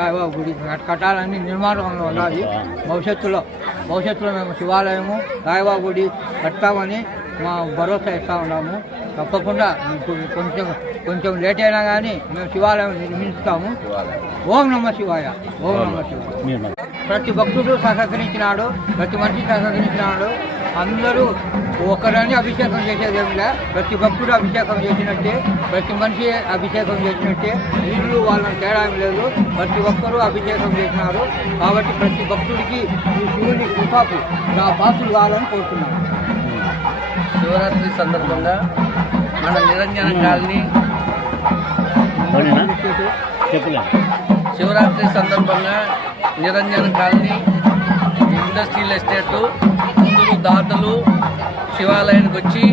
సాయిబాబా గుడి కట్టాలని నిర్మాణంలో ఉన్నది. భవిష్యత్తులో మేము శివాలయము సాయిబాబా గుడి కట్టామని మా భరోసా ఇస్తూ ఉన్నాము. తప్పకుండా కొంచెం లేట్ అయినా కానీ మేము శివాలయం నిర్మిస్తాము. ఓం నమ శివాయ, ఓం నమ శివాయ. ప్రతి భక్తుడు సహకరించినాడు, ప్రతి మనిషి సహకరించినాడు. అందరూ ఒకరని అభిషేకం చేసేదేమిలే, ప్రతి భక్తుడు అభిషేకం చేసినట్టే, ప్రతి మనిషి అభిషేకం చేసినట్టే. వీళ్ళు వాళ్ళని తేడా లేదు, ప్రతి ఒక్కరూ అభిషేకం చేసినారు. కాబట్టి ప్రతి భక్తుడికి ఈ శివుని కృపకు నా పాత్రలు కావాలని కోరుతున్నాను. శివరాత్రి సందర్భంగా మన నిరంజన కాలనీ శివరాత్రి సందర్భంగా నిరంజన కాలనీ ఇండస్ట్రియల్ ఎస్టేటు ముందు దాతలు శివాలయానికి వచ్చి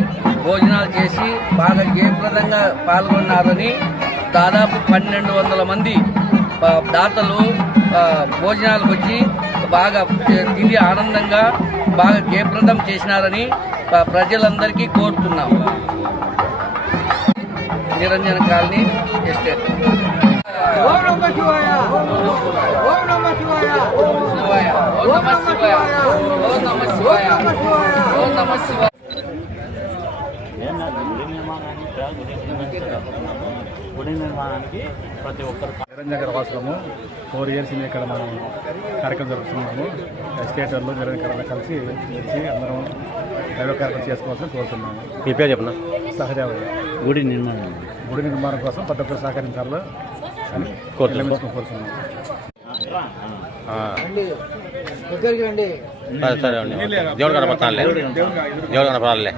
భోజనాలు చేసి బాగా జయప్రదంగా పాల్గొన్నారని దాదాపు 1200 మంది దాతలు భోజనాలకు వచ్చి బాగా తిని ఆనందంగా బాగా జయప్రదం చేసినారని ప్రజలందరికీ కోరుతున్నాం. నిరంజన కాలనీ ఎస్టేట్. ఓం నమ శివాయ, ఓం నమ శివాయ, ఓం నమ శివాయ, ఓం నమ శివాయ, ఓం నమ శివాయ. గుడి నిర్మాణానికి ప్రతి ఒక్కరు నిరంజన వాసులము 4 years ఇక్కడ మనం కార్యక్రమం జరుపుతున్నాము. ఎస్టేటర్లు నిరంజన కలిసి వచ్చి అందరం దైవ కార్యక్రమం చేసుకోవాల్సి కోరుతున్నాము. మీ పేరు చెప్పనా? సహదేవయ్య. గుడి నిర్మాణం కోసం ప్రతి ఒక్కరు సహకరించాలో అని కోరుతున్నాము. దగ్గరికి రండి. సరే దేవుడు కనపడాలి.